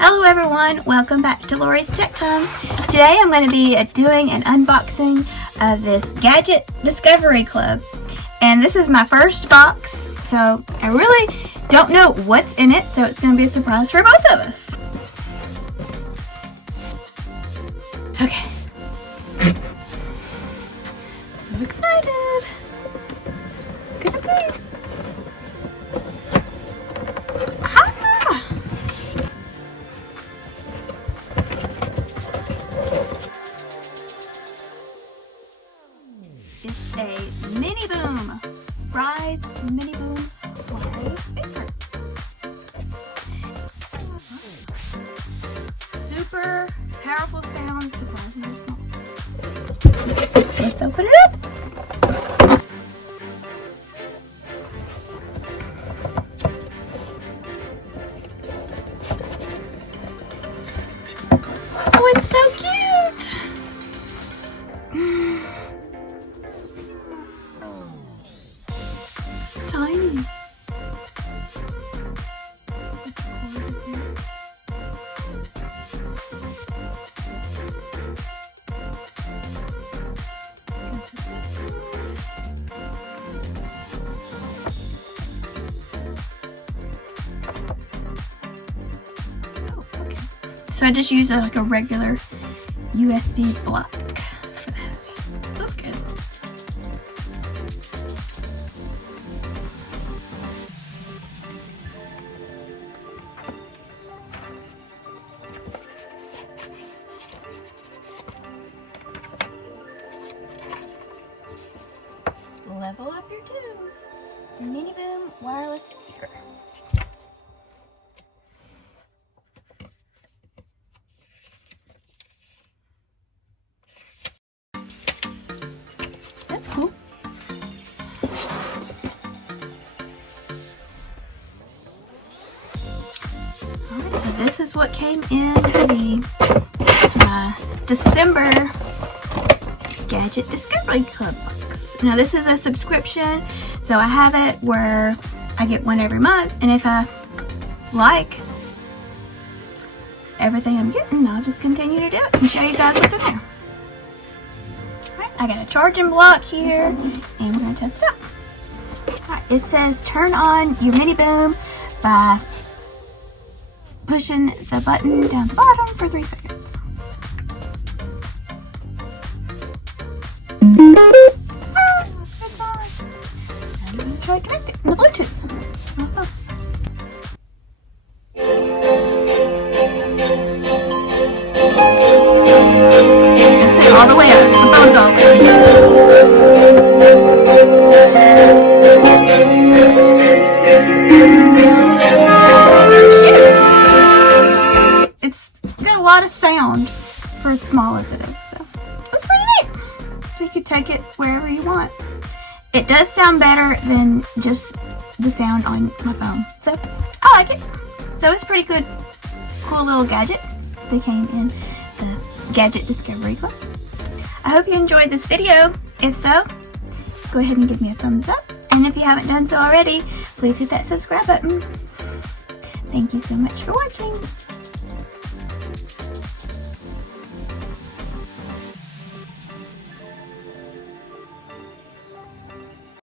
Hello everyone, welcome back to Lori's Tech Time. Today I'm going to be doing an unboxing of this Gadget Discovery Club. And this is my first box, so I really don't know what's in it, so it's going to be a surprise for both of us. Okay. So excited. Gonna be. It's a mini boom, Rise mini boom wireless speaker. Super powerful sound, surprisingly small. Let's open it up. Oh, it's so cute. Tiny. Oh, okay. So I just use like a regular USB block for that. That's good. Level up your tunes. Mini boom wireless speaker. That's cool. Alright, so this is what came in the December Gadget Discovery Club box. Now this is a subscription, so I have it where I get one every month, and if I like everything I'm getting, I'll just continue to do it and show you guys what's in there. Alright, I got a charging block here, and we're going to test it out. Alright, it says turn on your mini boom by pushing the button down the bottom for 3 seconds. It's on. I'm going to try connecting the Bluetooth. That's it, all the way up. The phone's all the way up. It's got a lot of sound for as small as it is, so it's pretty neat. So you could take it wherever you want. It does sound better than just the sound on my phone, so I like it. So it's pretty good, cool little gadget. They came in the Gadget Discovery Club. I hope you enjoyed this video. If so, go ahead and give me a thumbs up. And if you haven't done so already, please hit that subscribe button. Thank you so much for watching.